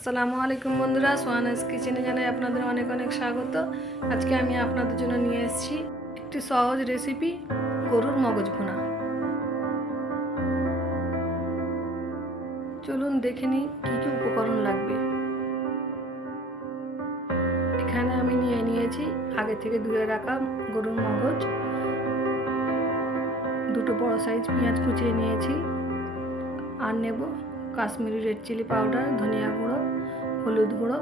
আসসালামু আলাইকুম বন্ধুরা, সোহানাস কিচেনে জানাই আপনাদের অনেক অনেক স্বাগত। আজকে আমি আপনাদের জন্য নিয়ে এসেছি একটি সহজ রেসিপি, গরুর মগজ ভুনা। চলুন দেখে নিই কী কী উপকরণ লাগবে। এখানে আমি নিয়েছি আগে থেকে ধুয়ে রাখা গরুর মগজ, দুটো বড় সাইজ পেঁয়াজ কুচিয়ে নিয়েছি, আর নেব কাশ্মীরি রেড চিলি পাউডার, ধনিয়া গুঁড়ো, হলুদ গুঁড়ো,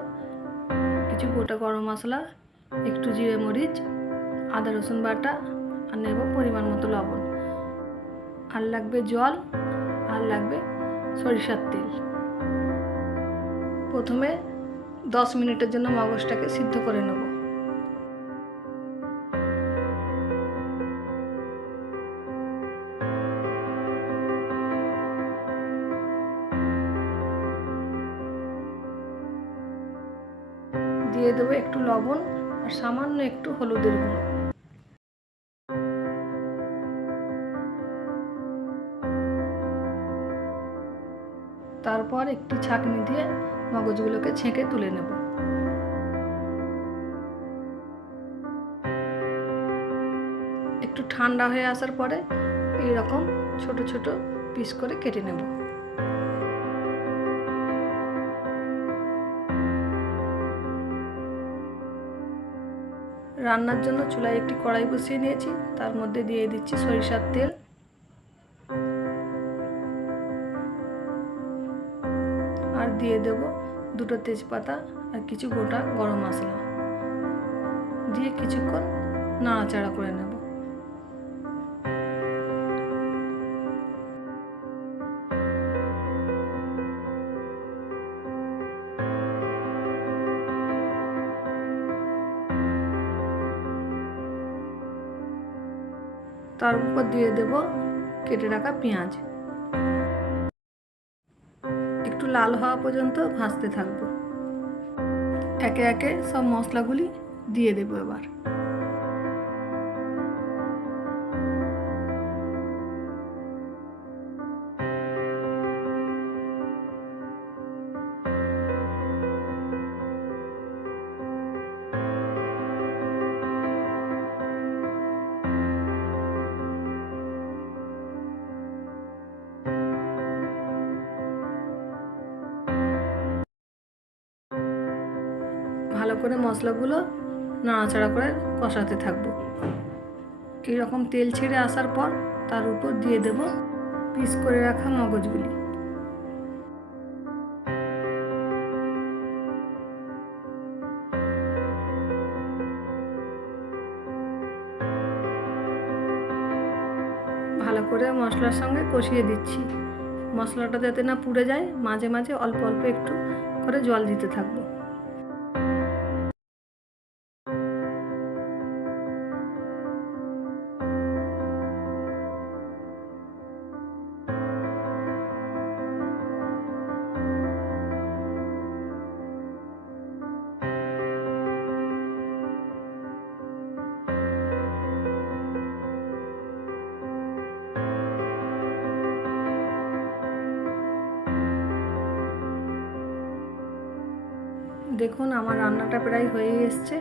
কিছু গোটা গরম মশলা, একটু জিরে মরিচ, আদা রসুন বাটা, আর নেব পরিমাণ মতো লবণ, আর লাগবে জল, আর লাগবে সরিষার তেল। প্রথমে 10 মিনিটের জন্য মগজটাকে সিদ্ধ করে নেব। দিয়ে দেবো একটু লবণ আর সামান্য একটু হলুদের গুঁড়ো। তারপর একটি ছাঁকনি দিয়ে মগজগুলোকে ছেঁকে তুলে নেব। একটু ঠান্ডা হয়ে আসার পরে এইরকম ছোট ছোট পিস করে কেটে নেব। রান্নার জন্য চুলায় একটি কড়াই বসিয়ে নিয়েছি, তার মধ্যে দিয়ে দিচ্ছি সরিষার তেল, আর দিয়ে দেব দুটো তেজপাতা আর কিছু গোটা গরম মশলা, দিয়ে কিছুক্ষণ নাড়াচাড়া করে নেব। তার উপর দিয়ে দেব কেটে রাখা পেঁয়াজ। একটু লাল হওয়া পর্যন্ত ভাজতে থাকবো। একে একে সব মশলাগুলি দিয়ে দেবো। এবার ভালো করে মশলাগুলো নাড়াচাড়া করে কষাতে থাকবো। এইরকম তেল ছেড়ে আসার পর তার উপর দিয়ে দেব পিস করে রাখা মগজগুলি। ভালো করে মশলার সঙ্গে কষিয়ে দিচ্ছি। মশলাটা যাতে না পুড়ে যায়, মাঝে মাঝে অল্প অল্প একটু করে জল দিতে থাকবো। দেখুন আমার রান্নাটা প্রায় হয়ে এসছে।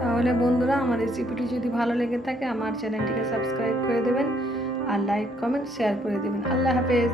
তাহলে বন্ধুরা, আমার রেসিপিটি যদি ভালো লেগে থাকে আমার চ্যানেলটিকে সাবস্ক্রাইব করে দেবেন, আর লাইক কমেন্ট শেয়ার করে দেবেন। আল্লাহ হাফেজ।